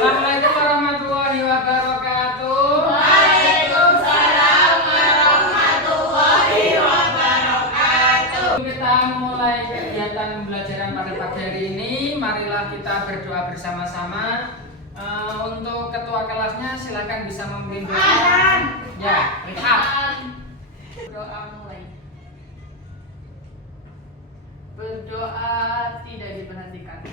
Assalamualaikum warahmatullahi wabarakatuh. Waalaikumsalam warahmatullahi wabarakatuh. Kita mulai kegiatan pembelajaran pada pagi hari ini. Marilah kita berdoa bersama-sama. Untuk ketua kelasnya silakan bisa memimpin doa. Ya, Doa mulai. Berdoa tidak diperhentikan.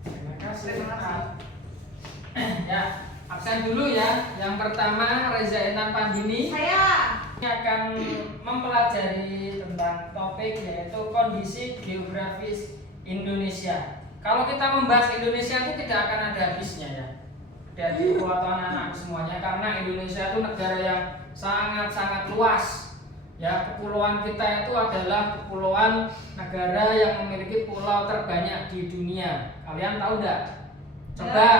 Terima kasih. Terima kasih. Ya, absen dulu ya. Yang pertama Reza Intan Pandini. Saya Ini akan mempelajari tentang topik yaitu kondisi geografis Indonesia. Kalau kita membahas Indonesia itu tidak akan ada habisnya ya. Dari kekuatan anak semuanya karena Indonesia itu negara yang sangat-sangat luas. Ya, kepulauan kita itu adalah kepulauan negara yang memiliki pulau terbanyak di dunia. Kalian tahu enggak? Coba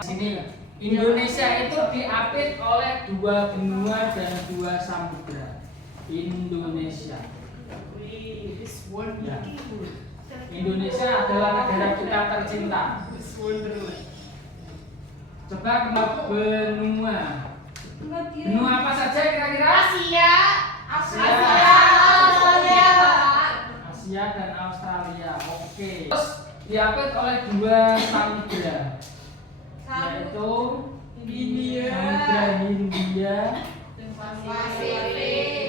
sini. Indonesia itu diapit oleh 2 benua dan 2 samudra. Indonesia. Ya. Indonesia adalah negara kita tercinta. Coba ke benua. Benua apa saja kira-kira? Asia, Asia dan Australia. Oke. Terus diapit oleh 2 samudra. Yaitu Samudra Hindia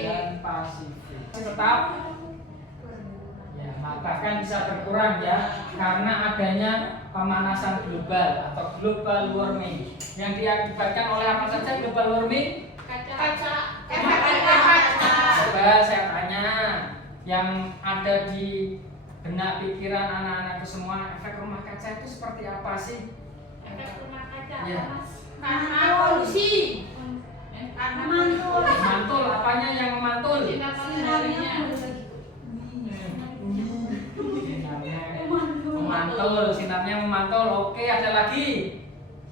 dan Pasifik. Tetap ya, bahkan bisa berkurang ya karena adanya pemanasan global atau global warming yang diakibatkan oleh apa saja global warming? Coba saya tanya yang ada di benak pikiran anak-anak itu semua, efek rumah kaca itu seperti apa sih? Ya. Karena polusi. Mantul, apanya yang memantul? Sinarnya memantul. Oke, ada lagi.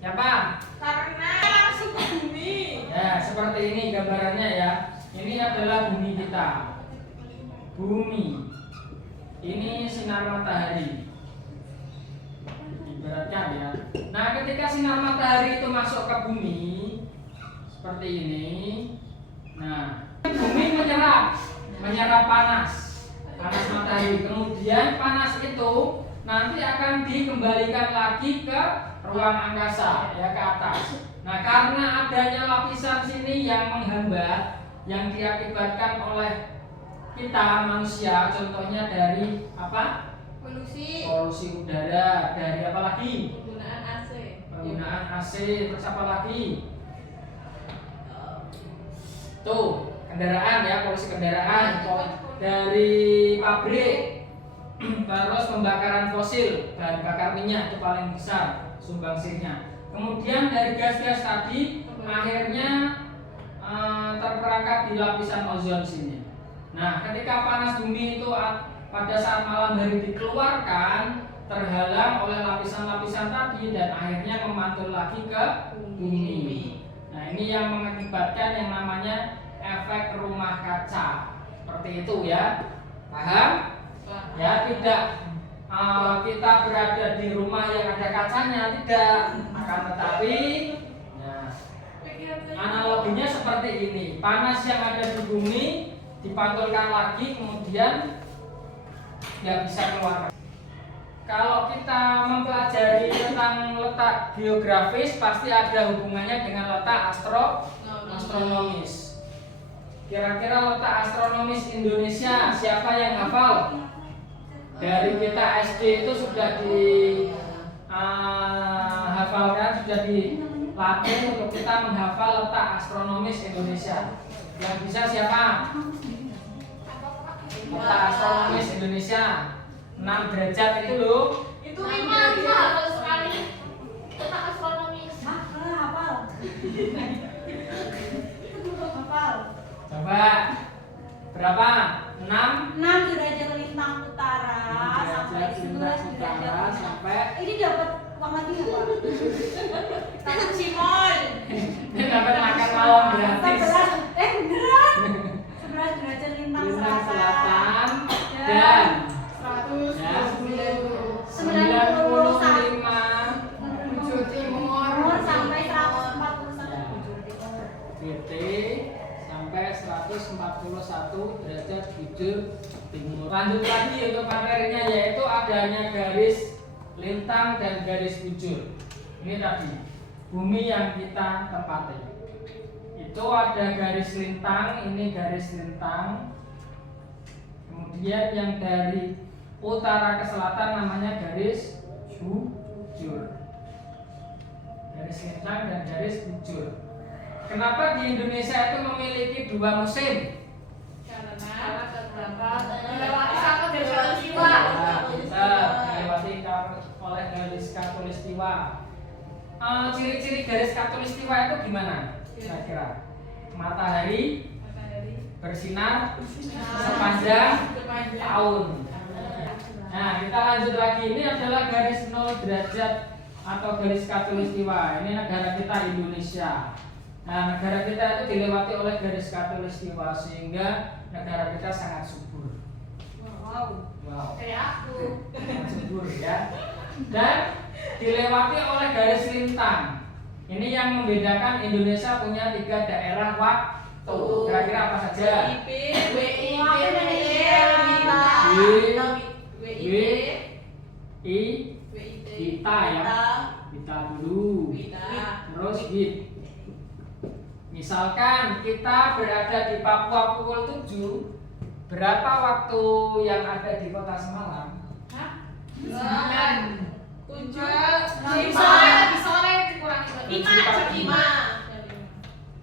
Siapa? Karena langsung ke bumi. Ya, seperti ini gambarannya ya. Ini adalah bumi kita. Bumi. Ini sinar matahari. Ibaratkan ya. Nah, ketika sinar matahari itu masuk ke bumi seperti ini. Nah, bumi menyerap panas matahari. Kemudian panas itu nanti akan dikembalikan lagi ke ruang angkasa ya, ke atas. Nah, karena adanya lapisan sini yang menghambat yang diakibatkan oleh kita manusia, contohnya dari apa? Polusi udara, dari apa lagi? Penggunaan AC, terus apa lagi? Tuh, kendaraan ya, polusi kendaraan dari pabrik. Terus pembakaran fosil, bahan bakar minyak itu paling besar sumbangsihnya. Kemudian dari gas-gas tadi akhirnya terperangkap di lapisan ozon sini. Nah, ketika panas bumi itu pada saat malam hari dikeluarkan, terhalang oleh lapisan-lapisan tadi dan akhirnya memantul lagi ke bumi. Nah, ini yang mengakibatkan yang namanya efek rumah kaca. Seperti itu ya. Paham? Ya, tidak kita berada di rumah yang ada kacanya, tidak. Akan tetapi ya, analoginya seperti ini. Panas yang ada di bumi dipantulkan lagi, kemudian ya bisa keluar. Kalau kita mempelajari tentang letak geografis, pasti ada hubungannya dengan letak astronomis. Kira-kira letak astronomis Indonesia siapa yang hafal? Dari kita SD itu sudah dihafalkan, sudah dilatih untuk kita menghafal letak astronomis Indonesia. Yang bisa siapa? Letak astronomis Indonesia 6 derajat itu loh. Itu 5 harus sekali. Letak astronomis. Hafal. Coba berapa? 6 derajat lintang utara sampai 11 derajat sampai ini dapat uang lagi nggak Pak? Dapat cimol. Ini dapat makan malam gratis. 11 derajat lintang selatan dan 190 95 41 derajat bujur timur. Lanjut lagi untuk materinya, yaitu adanya garis lintang dan garis bujur. Ini tadi bumi yang kita tempati. Itu ada garis lintang, ini garis lintang. Kemudian yang dari utara ke selatan namanya garis bujur. Garis lintang dan garis bujur. Kenapa di Indonesia itu memiliki 2 musim? Karena terdapat melewati satu garis khatulistiwa. Kita melewati oleh garis khatulistiwa. Ciri-ciri garis khatulistiwa itu gimana? Kira-kira matahari bersinar sepanjang tahun. Nah, kita lanjut lagi. Ini adalah garis 0 derajat atau garis khatulistiwa. Ini negara kita Indonesia. Nah, negara kita itu dilewati oleh garis khatulistiwa sehingga negara kita sangat subur. Wow. Kayak aku. Sangat subur ya. Dan dilewati oleh garis lintang. Ini yang membedakan Indonesia punya 3 daerah waktu. Kira-kira apa saja? Kita ya. Kita dulu. Terus WIB. Misalkan kita berada di Papua pukul 7, berapa waktu yang ada di kota Semarang? 9, 7, 5 sore dikurangi 5.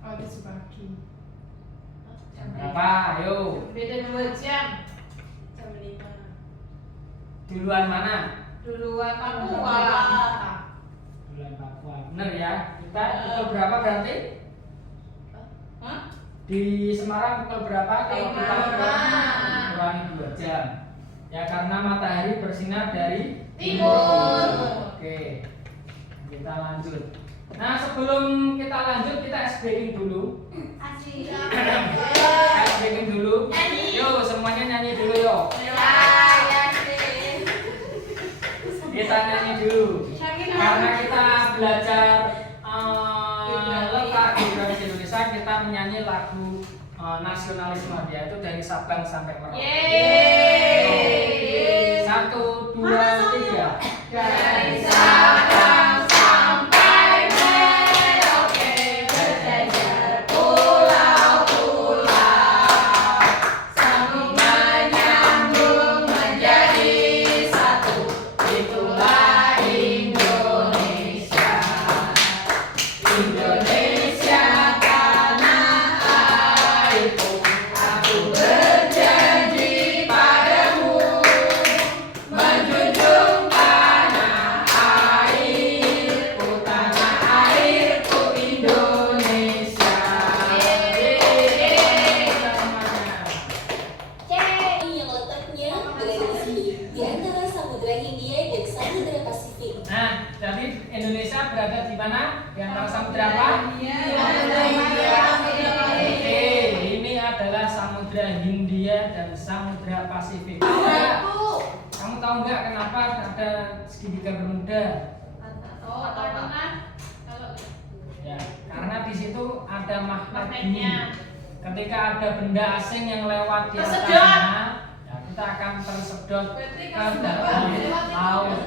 Oh, itu pagi. Berapa? Ayo. Beda 2 jam. Jam 5. Duluan mana? Duluan Papua. Duluan Papua. Bener ya. Kita pukul berapa berarti? Hah? Di Semarang pukul berapa kalau kita 5. kurangi 2 jam? Ya karena matahari bersinar dari Timur. Oke. Kita lanjut. Nah, sebelum kita lanjut kita ice breaking dulu. Ice breaking dulu. Nyanyi. Yo, semuanya nyanyi dulu yo. Kita nyanyi dulu. Karena kita belajar letak geografis Indonesia, kita menyanyi lagu nasionalisme, yaitu dari Sabang sampai Merauke. Yeay. 1, 2, 3. Dari Sabang sampai Merauke berjejer pulau-pulau, sambung menyambung menjadi satu, itulah Indonesia. Indonesia tanah airku, aku berjanji padamu menjunjung tanah airku Indonesia. Yang letaknya berada di sini, di antara Samudra Hindia dan Samudra Pasifik. Nah, jadi Indonesia berada di mana? Di antara samudra apa? Oke, ini adalah Samudra Hindia dan Samudra Pasifik. Kamu tahu nggak kenapa ada segitiga Bermuda? Ya, karena di situ ada magnet bumi. Ketika ada benda asing yang lewat di Tersedot. atasnya, ya, kita akan tersedot ke dalam laut.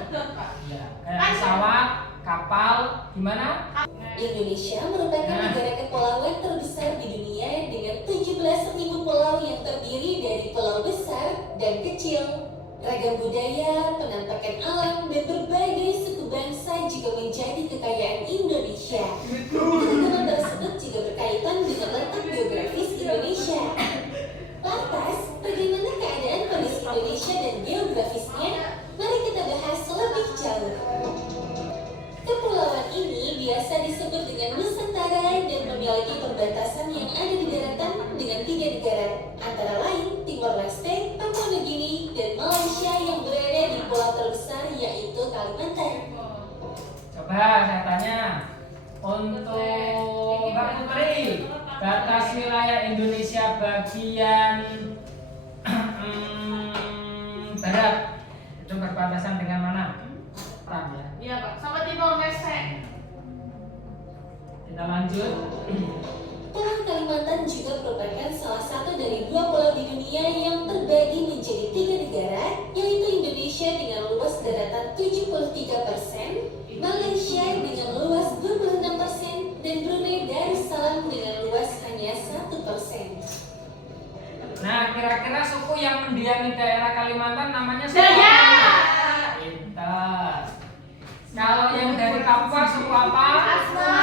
Ya, kayak pesawat, kapal, gimana? Indonesia merupakan negara kepulauan terbesar di dunia dengan 17.000 pulau yang terdiri dari pulau besar dan kecil. Ragam budaya, penampakan alam, dan berbagai suku bangsa juga menjadi kekayaan Indonesia. Keragaman tersebut juga berkaitan dengan letak geografis Indonesia. Lantas, bagaimana keadaan kondisi Indonesia dan geografisnya? Mari kita bahas lebih jauh. Kepulauan ini biasa disebut dengan Nusantara dan memiliki perbatasan yang ada di daratan dengan 3 negara, antara lain Timor Leste, Papua Nugini, dan Malaysia yang berada di pulau terbesar yaitu Kalimantan. Coba saya tanya untuk Mbak Putri, batas wilayah Indonesia bagian barat itu berbatasan dengan mana? Ya. Iya Pak, sama Timor Leste. Kita lanjut. Pulau Kalimantan juga merupakan salah satu dari dunia yang terbagi menjadi 3 negara, yaitu Indonesia dengan luas daratan 73%, Malaysia dengan luas 26%, dan Brunei Darussalam dengan luas hanya 1%. Nah, kira-kira suku yang mendiami daerah Kalimantan namanya suku Dayak. apa? Pintar. Kalau yang dari Papua suku apa? Asma.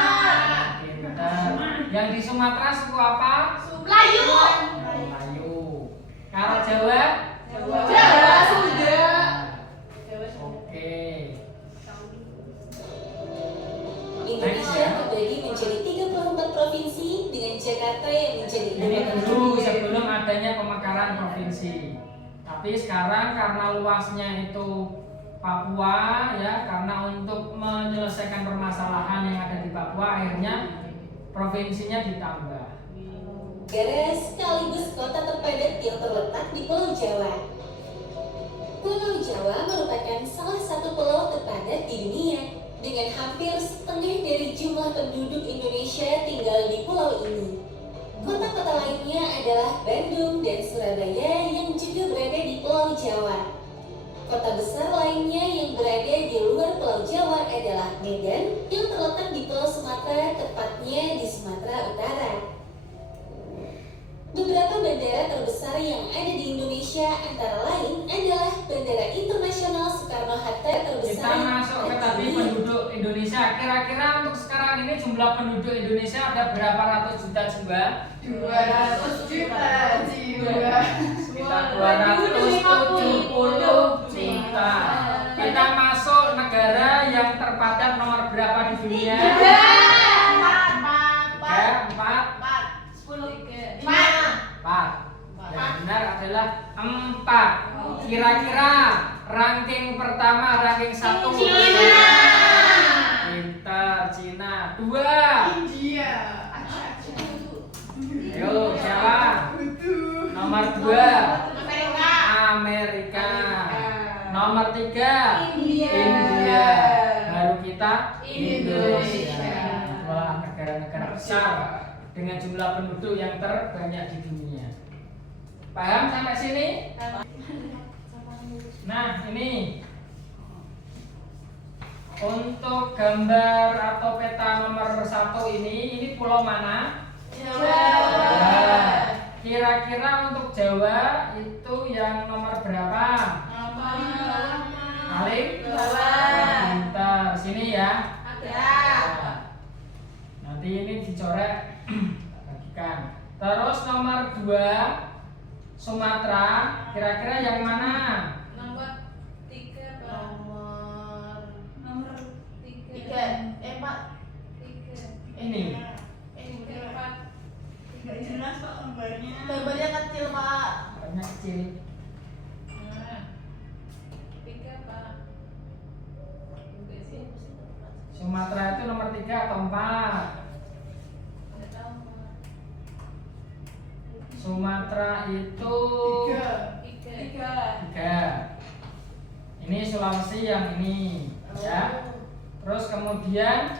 Pintar. Yang di Sumatera suku apa? Melayu. Melayu. Kalau Jawa? Jawa Sunda. Oke. Indonesia terbagi menjadi 34 provinsi dengan Jakarta yang menjadi Ini ibu kota dulu dunia. sebelum adanya pemekaran provinsi. Tapi sekarang karena luasnya itu Papua ya, karena untuk menyelesaikan permasalahan yang ada di Papua akhirnya provinsinya ditambah. Negara sekaligus kota terpadat yang terletak di Pulau Jawa. Pulau Jawa merupakan salah satu pulau terpadat di dunia dengan hampir setengah dari jumlah penduduk Indonesia tinggal di pulau ini. Kota-kota lainnya adalah Bandung dan Surabaya yang juga berada di Pulau Jawa. Kota besar lainnya yang berada di luar Pulau Jawa adalah Medan yang terletak di Pulau Sumatera, tepatnya di Sumatera Utara. Beberapa bandara terbesar yang ada di Indonesia antara lain adalah Bandara Internasional Soekarno-Hatta Kita terbesar masuk ke tadi penduduk Indonesia. Kira-kira untuk sekarang ini jumlah penduduk Indonesia ada berapa ratus juta jiwa? 200 juta jiwa. Sekitar 270 juta. Kita masuk negara yang terpadat nomor berapa di dunia? Ya, 4. Yang benar adalah 4. Kira-kira ranking pertama, ranking 1 Cina. Pintar, Cina. 2. India. Ayo, siapa? Nomor 2 Amerika. Amerika. Nomor 3 India. India. Baru kita Indonesia. Wah, negara-negara besar dengan jumlah penduduk yang terbanyak di dunia. Paham sampai sini? Nah, ini untuk gambar atau peta nomor 1 ini pulau mana? Jawa. Kira-kira untuk Jawa itu yang nomor berapa? Paling? Pintar. Sini ya. Nanti ini dicoret, bagikan. Terus nomor 2 Sumatera, kira-kira yang mana? Nomor 3. Ini. Nggak jelas Pak gambarnya. Gambarnya kecil Pak. Banyak kecil. Sumatera itu nomor 3 atau 4? Sumatera itu 3. Ini Sulawesi yang ini, ya. Terus kemudian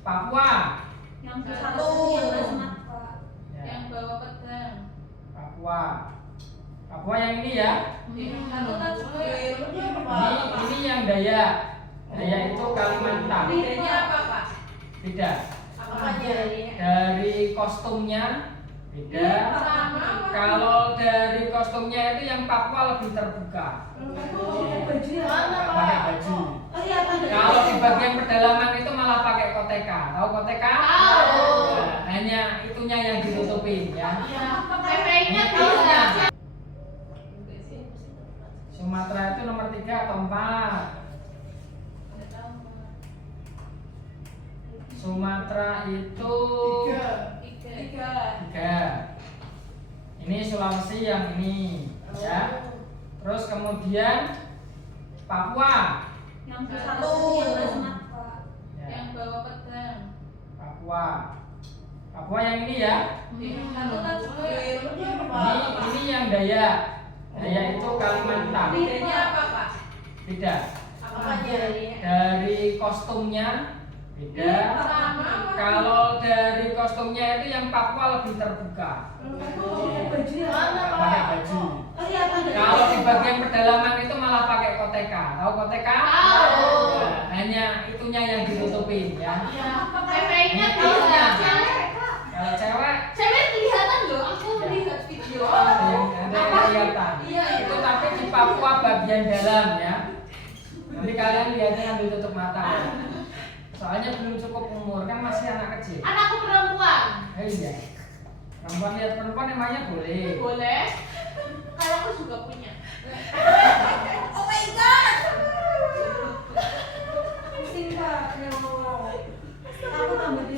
Papua. Yang Satu. Ya, Yang bawa pedang. Papua. Papua yang ini ya. Ini yang Dayak. Dayak itu Kalimantan. Bedanya apa Pak? Beda. Apa aja? Dari kostumnya beda. Kalau dari kostumnya itu yang Papua lebih terbuka. Mana Pakai Pak? baju. Oh iya Pak. Kalau di bagian pedalaman itu malah pakai koteka. Tahu koteka? Tahu. Nah, hanya itunya yang ditutupin ya. Pempeknya Ini tahu itunya. nggak? Sumatera itu nomor 3 atau 4? Sumatera itu 3. Ini Sulawesi yang ini ya. Terus kemudian Papua. Satu. Ya, Yang bawa pedang. Papua. Papua yang ini ya. Ini yang Dayak. Dayak itu Kalimantan. Bedanya apa Pak? Beda. Apa aja? Dari kostumnya beda. Sama. Kalau dari kostumnya itu yang Papua lebih terbuka. Nggak pakai baju. Kalau di bagian pedalaman itu malah pakai koteka. Tahu koteka? Tahu. Nah, hanya itunya yang ditutupin ya. PP-nya Ini tahu itunya. nggak? Kalau cewek Cewek kelihatan loh, aku melihat video. ada yang kelihatan. Iya, iya. Itu tapi di Papua bagian dalam ya. Nanti kalian lihatnya sambil tutup mata. Soalnya belum cukup umur kan masih anak kecil. Anakku perempuan. Iya. Perempuan lihat perempuan emangnya boleh. Boleh. Kalau aku juga punya. Oh my god.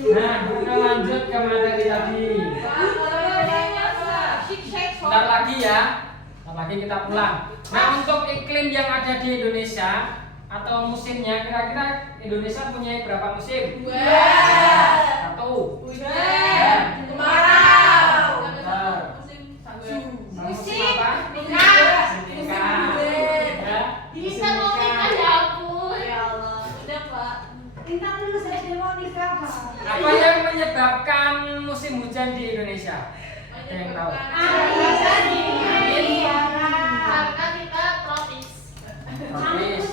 Nah, kita lanjut ke materi tadi. Bentar lagi ya. Bentar lagi kita pulang. Nah, untuk iklim yang ada di Indonesia atau musimnya, kira-kira Indonesia punya berapa musim? Satu. Musim apa? Musim ikan. Ya. Bisa Musim mau ikan. nikah ya ampun. Ya Allah. Udah, Pak. Apa yang menyebabkan musim hujan di Indonesia? Ada yang tahu? Karena kita tropis. Tropis.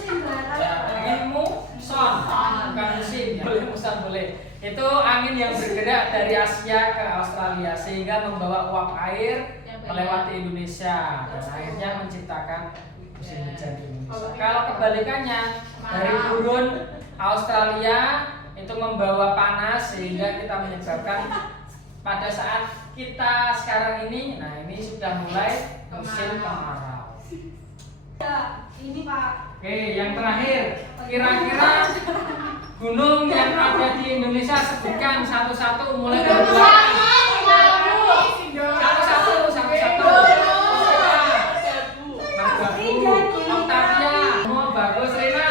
Angin muson, bukan musim ya. Boleh muson boleh. Itu angin yang bergerak dari Asia ke Australia sehingga membawa uap air melewati Indonesia dan akhirnya menciptakan musim hujan di Indonesia. Kalau kebalikannya dari gurun Australia itu membawa panas sehingga kita menyebabkan pada saat kita sekarang ini, nah ini sudah mulai musim kemarau. Ini Pak. Oke, yang terakhir, kira-kira gunung yang ada di Indonesia sebutkan satu-satu mulai dari belakang. Satu-satu. Merbabu, Octavia, oh bagus Rina.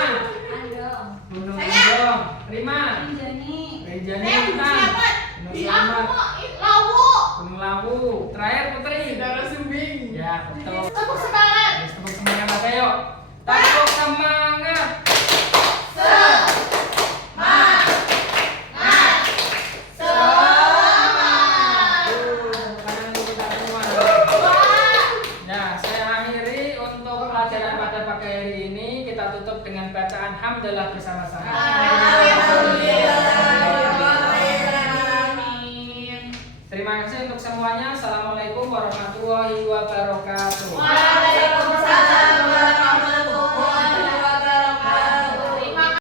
Gunung Andong, Rima. Rinjani, Intan. Gunung Selamat, Gunung Lawu. Terakhir Putri. Ya betul. Tepuk semangat. Tepuk semangat aja yuk. Tepuk semangat. Nah, saya akhiri untuk pelajaran pada pagi hari ini. Kita tutup dengan bacaan hamdalah bersama-sama. Terima kasih untuk semuanya. Assalamualaikum warahmatullahi wabarakatuh.